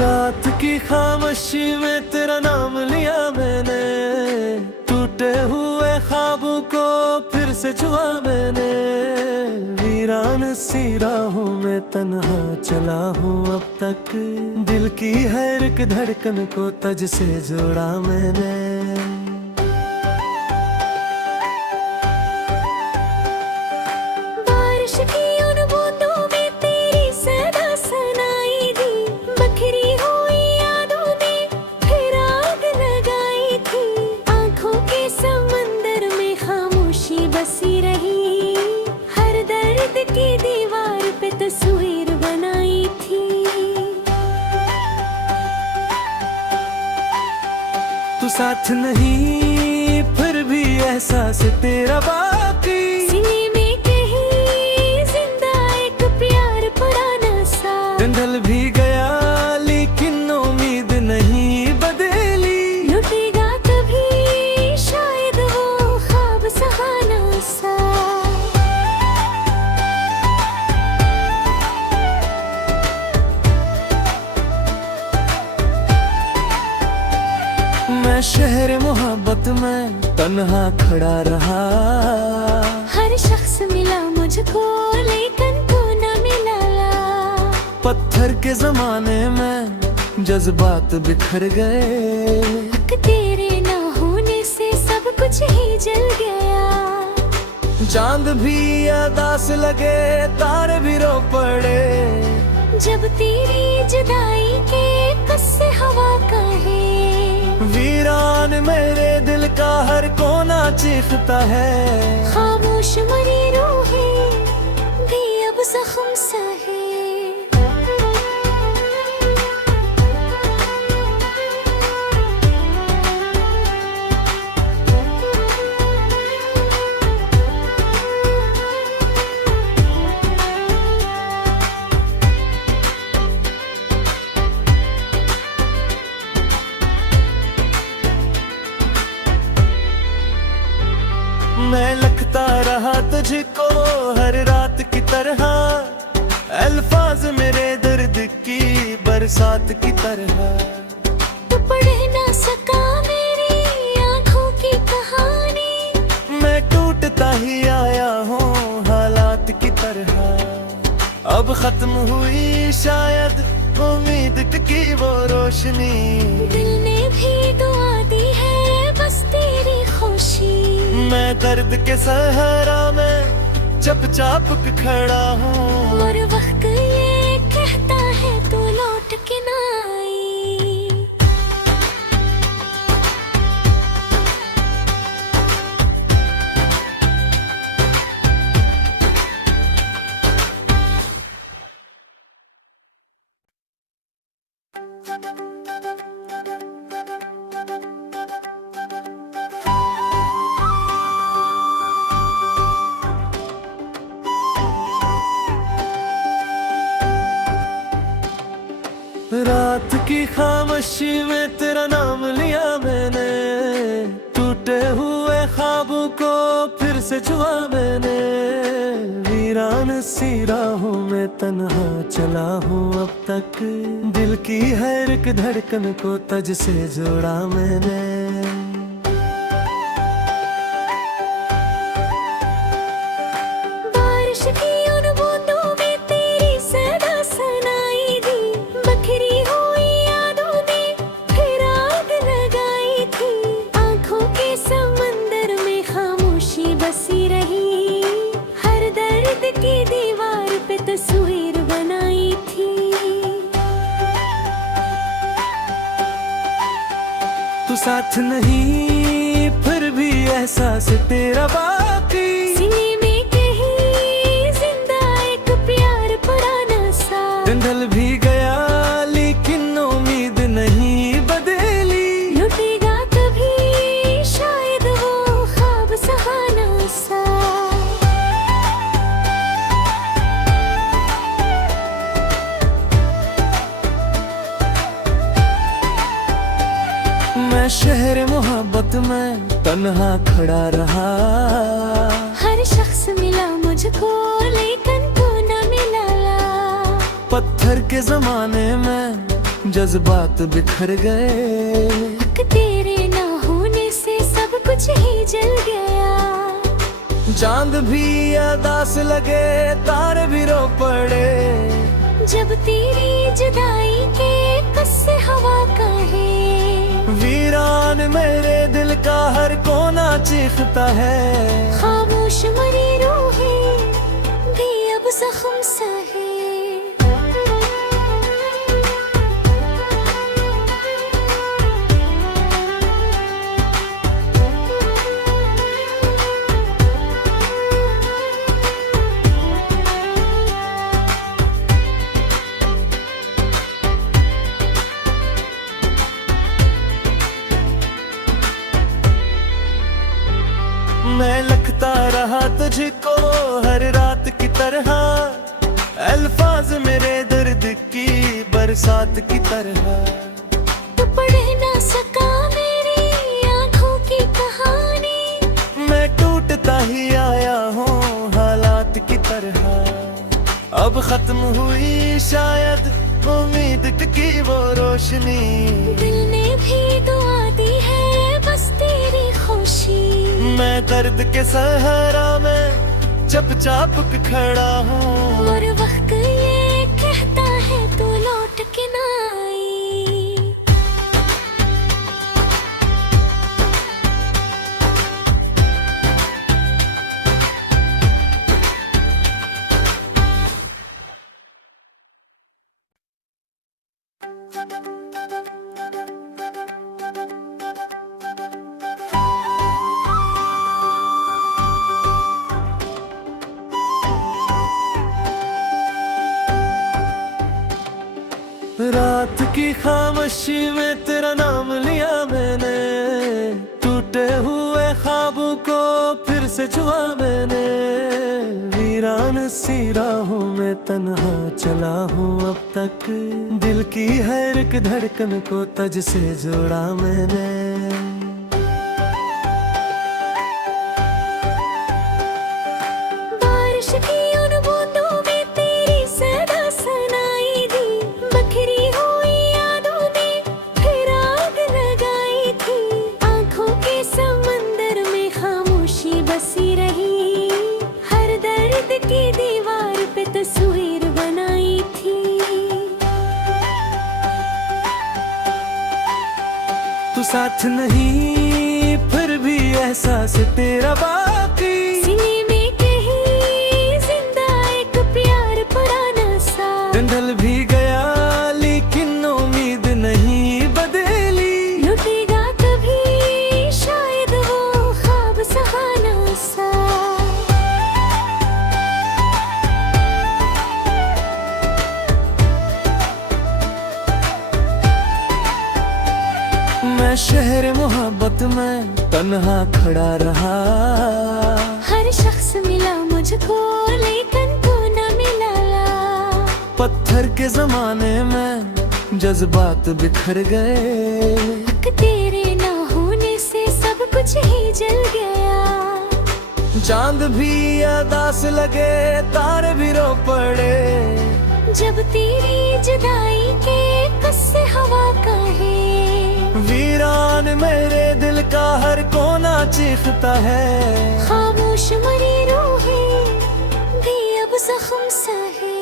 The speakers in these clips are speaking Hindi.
रात की खामोशी में तेरा नाम लिया मैंने, टूटे हुए ख्वाबों को फिर से छुआ मैंने। वीरान सी राहों में तन्हा चला हूँ अब तक, दिल की हर एक धड़कन को तुझ से जोड़ा मैंने। तस्वीर बनाई थी तू साथ नहीं फिर भी एहसास तेरा बाकी, सीने में कहीं जिंदा एक प्यार पुराना सा। दिन ढल भी गया लेकिन उम्मीद नहीं बदली, लुटेगा कभी शायद वो ख्वाब सहाना सा। मैं शहर मोहब्बत में तन्हा खड़ा रहा, हर शख्स मिला मुझको लेकिन तू न मिला। पत्थर के जमाने में जज्बात बिखर गए, हक तेरे न होने से सब कुछ ही जल गया। चांद भी अदास लगे तारे भी रो पड़े, जब तेरी जुदाई के किस्से हवा कहे। वीरान मेरे दिल का हर कोना चीखता है, खामोश मरी रूहें भी अब जख्म सहे। मैं लिखता रहा तुझको हर रात की तरह, अल्फाज मेरे दर्द की बरसात की तरह। तू पढ़ ना सका मेरी आंखों की कहानी, मैं टूटता ही आया हूँ हालात की तरह। अब खत्म हुई शायद उम्मीद की वो रोशनी, दिल ने भी दुआ दी है बस तेरी खुशी। मैं दर्द के सहारा में चुपचाप खड़ा हूँ, और वक्त ये कहता है तू लौट के ना आई। रात की खामोशी में तेरा नाम लिया मैंने, टूटे हुए ख्वाबों को फिर से छुआ मैंने। वीरान सी राहों में तन्हा चला हूँ अब तक, दिल की हर एक धड़कन को तुझ से जोड़ा मैंने। तस्वीर बनाई थी तू साथ नहीं फिर भी एहसास तेरा बाकी, सीने में कहीं जिंदा एक प्यार पुराना सा। दिन ढल भी गया लेकिन उम्मीद नहीं बदली, लुटेगा कभी शायद वो ख्वाब सहाना सा। मैं शहर मोहब्बत में तन्हा खड़ा रहा। हर शख्स मिला मुझको लेकिन तू न मिला। पत्थर के जमाने में जज्बात बिखर गए। तेरे ना होने से सब कुछ ही जल गया। चांद भी अदास लगे, तारे भी रो पड़े। जब तेरी जुदाई के किस्से हवा कहे। वीरान मेरे दिल का हर कोना चीखता है। खामोश मरी रूहें भी अब जख्म सहे। मैं लिखता रहा तुझको हर रात की तरह। अल्फाज मेरे दर्द की बरसात की तरह। तू पढ़ ना सका मेरी आंखों की कहानी। मैं टूटता ही आया हूँ हालात की तरह। अब खत्म हुई शायद उम्मीद की वो रोशनी। दिल ने भी दुआ दी है बस तेरी खुशी। मैं दर्द के सहारा में चुपचाप खड़ा हूँ। और वक्त ये कहता है तू लौट के ना आई। रात की खामोशी में तेरा नाम लिया मैंने। टूटे हुए ख्वाबों को फिर से छुआ मैंने। वीरान सी राहों में तन्हा चला हूँ अब तक। दिल की हर एक धड़कन को तुझ से जोड़ा मैंने। बारिश की उन बूंदों में तेरी सदा सुनाई दी। बखरी हुई यादों ने फिर आग लगाई थी। आंखों के समंदर में खामोशी बसी रही। हर दर्द की दीवार पे तस्वीर बनाई थी। तू साथ नहीं फिर भी एहसास तेरा बाकी। सीने में कहीं जिंदा एक प्यार पुराना सा। ढल भी गया लेकिन उम्मीद नहीं बदली। लुटेगा कभी शायद वो ख्वाब सहाना सा। मैं शहर मोहब्बत में तन्हा खड़ा रहा। हर शख्स मिला मुझको लेकिन तू न मिला। पत्थर के जमाने में जज्बात बिखर गए। तेरे ना होने से सब कुछ ही जल गया। चांद भी अदास लगे, तारे भी रो पड़े। जब तेरी जुदाई के किस्से हवा कहे। वीरान मेरे दिल का हर कोना चीखता है। खामोश मरी रूहें भी अब जख्म सहे।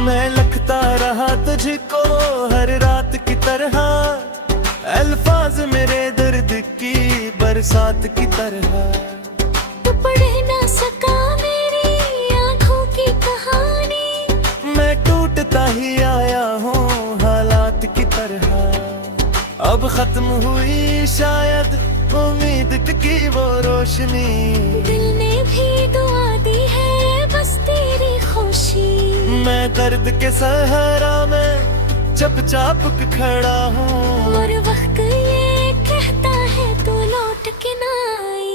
मैं लिखता रहा तुझको हर रात की तरह। अल्फाज मेरे दर्द की बरसात की तरह। तू पढ़ ना सका मेरी आंखों की कहानी। मैं टूटता ही आया हूँ हालात की तरह। अब खत्म हुई शायद उम्मीद की वो रोशनी। दिल ने भी दुआ दी है मैं दर्द के सहारा में चुपचाप खड़ा हूँ। और वक्त ये कहता है तू लौट के ना आई।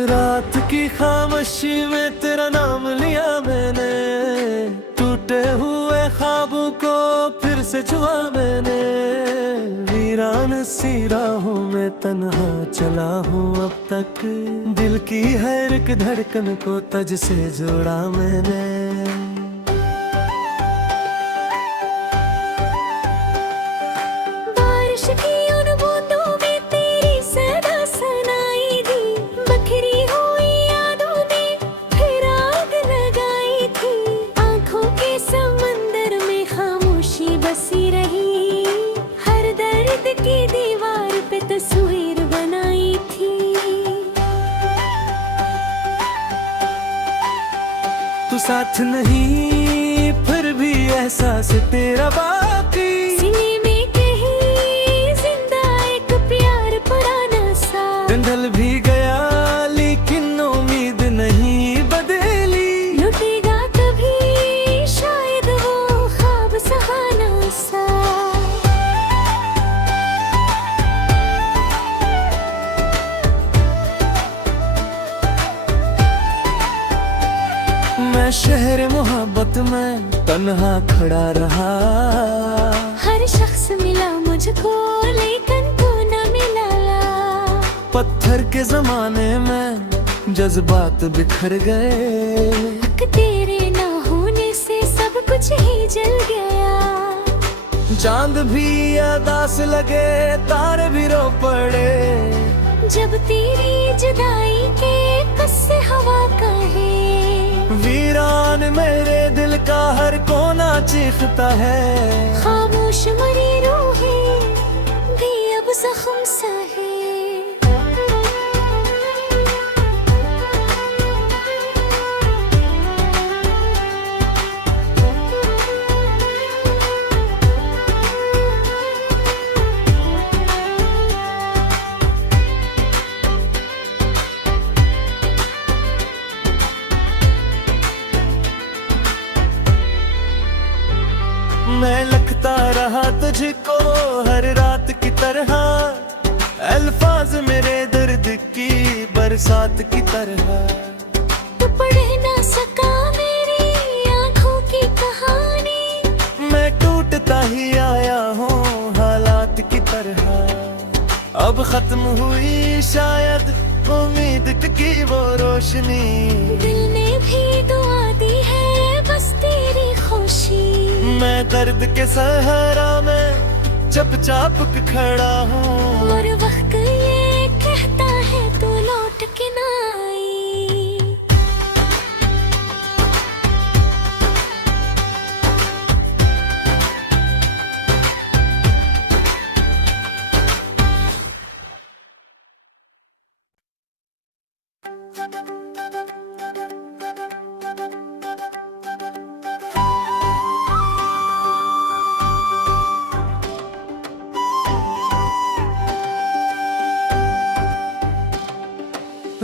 रात की खामोशी में तेरा नाम लिया मैंने, टूटे हुए ख्वाबों को फिर से छुआ मैंने। वीरान सी राहों में तन्हा चला हूँ अब तक, दिल की हर एक धड़कन को तुझ से जोड़ा मैंने। बारिश की उन बूंदों में तेरी सदा सुनाई दी, बखरी हुई यादों ने फिर आग लगाई थी। आंखों के समंदर में खामोशी बसी रही, हर दर्द की दीवार पे तस्वीर बनाई थी। तू साथ नहीं फिर भी एहसास तेरा बाकी, सीने में कहीं जिंदा एक प्यार पुराना सा। दिन ढल भी गया लेकिन उम्मीद नहीं बदली, लुटेगा कभी शायद वो ख्वाब सहाना सा। मैं शहर मोहब्बत में तन्हा खड़ा रहा। हर शख्स मिला मुझको लेकिन तू न मिला। पत्थर के जमाने में जज्बात बिखर गए, हक तेरे न होने से सब कुछ ही जल गया। चांद भी अदास लगे तारे भी रो पड़े, जब तेरी जुदाई के कस्से हवा कहे। वीरान मेरे दिल का हर कोना चीखता है, खामोश मरी रूहें भी अब जख्म सहे। मैं लिखता रहा तुझको हर रात की तरह, अल्फाज मेरे दर्द की बरसात की तरह। तू पढ़ ना सका मेरी आंखों की कहानी, मैं टूटता ही आया हूँ हालात की तरह। अब खत्म हुई शायद उम्मीद की वो रोशनी, दिल ने भी दुआ दी है बस तेरी खुशी। मैं दर्द के सहारा में चुपचाप खड़ा हूँ। और वक्त ये कहता है तू लौट के ना आई।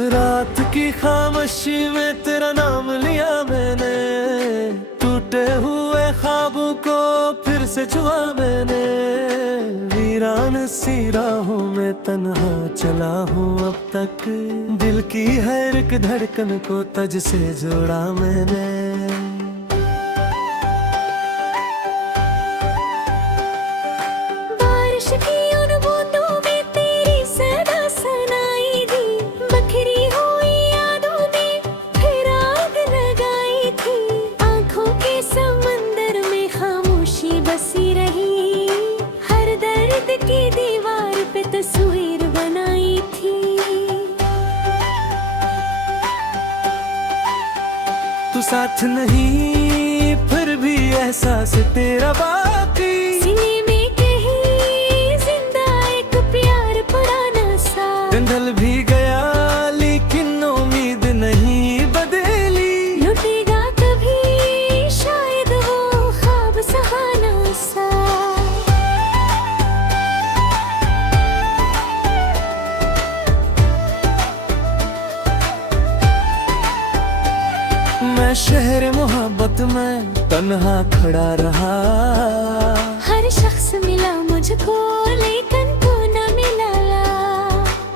रात की खामोशी में तेरा नाम लिया मैंने, टूटे हुए ख्वाबों को फिर से छुआ मैंने। वीरान सी राहों में तन्हा चला हूँ अब तक, दिल की हर एक धड़कन को तुझ से जोड़ा मैंने। बारिश की उन बूंदों में तेरी सदा सुनाई दी, बखरी हुई यादों ने फिर आग लगाई थी। आंखों के समंदर में खामोशी बसी रही, हर दर्द की दीवार पे तस्वीर बनाई थी। तू साथ नहीं फिर भी एहसास तेरा बाकी। सीने में कहीं जिंदा एक प्यार पुराना सा। दिन ढल भी गया लेकिन उम्मीद नहीं बदली। लुटेगा कभी शायद वो ख्वाब सहाना सा। मैं शहर मोहब्बत में तन्हा खड़ा रहा। हर शख्स मिला मुझको लेकिन तू न मिला।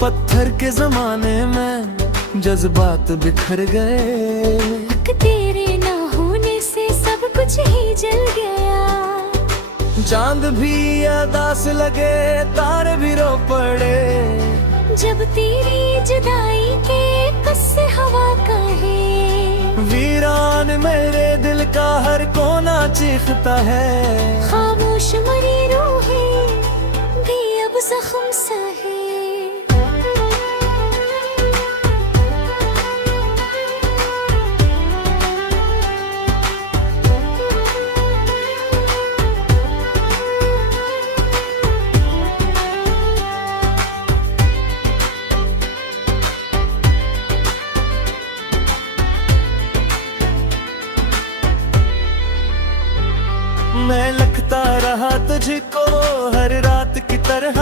पत्थर के जमाने में जज्बात बिखर गए। हक तेरे ना होने से सब कुछ ही जल गया। चांद भी अदास लगे, तारे भी रो पड़े। जब तेरी जुदाई के कस्से हवा कहे। वीरान मेरे दिल का हर कोना चीखता है। खामोश मरी रूहें भी अब जख्म सहे। मैं लिखता रहा तुझको हर रात की तरह।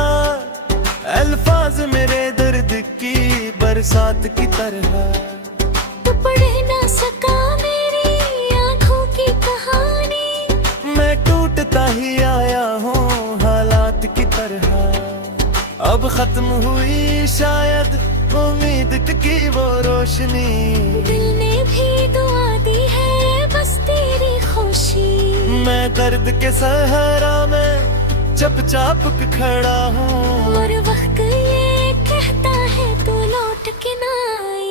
अल्फाज मेरे दर्द की बरसात की तरह। तू पढ़ ना सका मेरी आंखों की कहानी। मैं टूटता ही आया हूँ हालात की तरह। अब खत्म हुई शायद उम्मीद की वो रोशनी। दिल ने भी दुआ दी है बस तेरी खुशी। मैं दर्द के सहारा में चुपचाप खड़ा हूँ। और वक्त ये कहता है तू लौट के ना आई।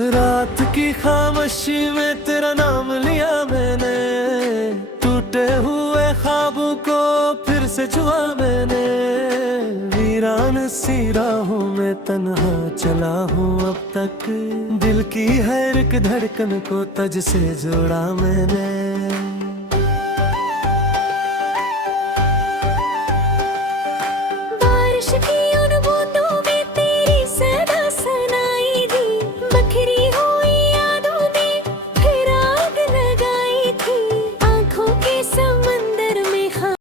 रात की खामोशी में तेरा नाम लिया मैंने। टूटे हुए ख्वाबों को फिर से छुआ मैंने। वीरान सी राहों में तन्हा चला हूँ अब तक। दिल की हर एक धड़कन को तुझसे जोड़ा मैंने।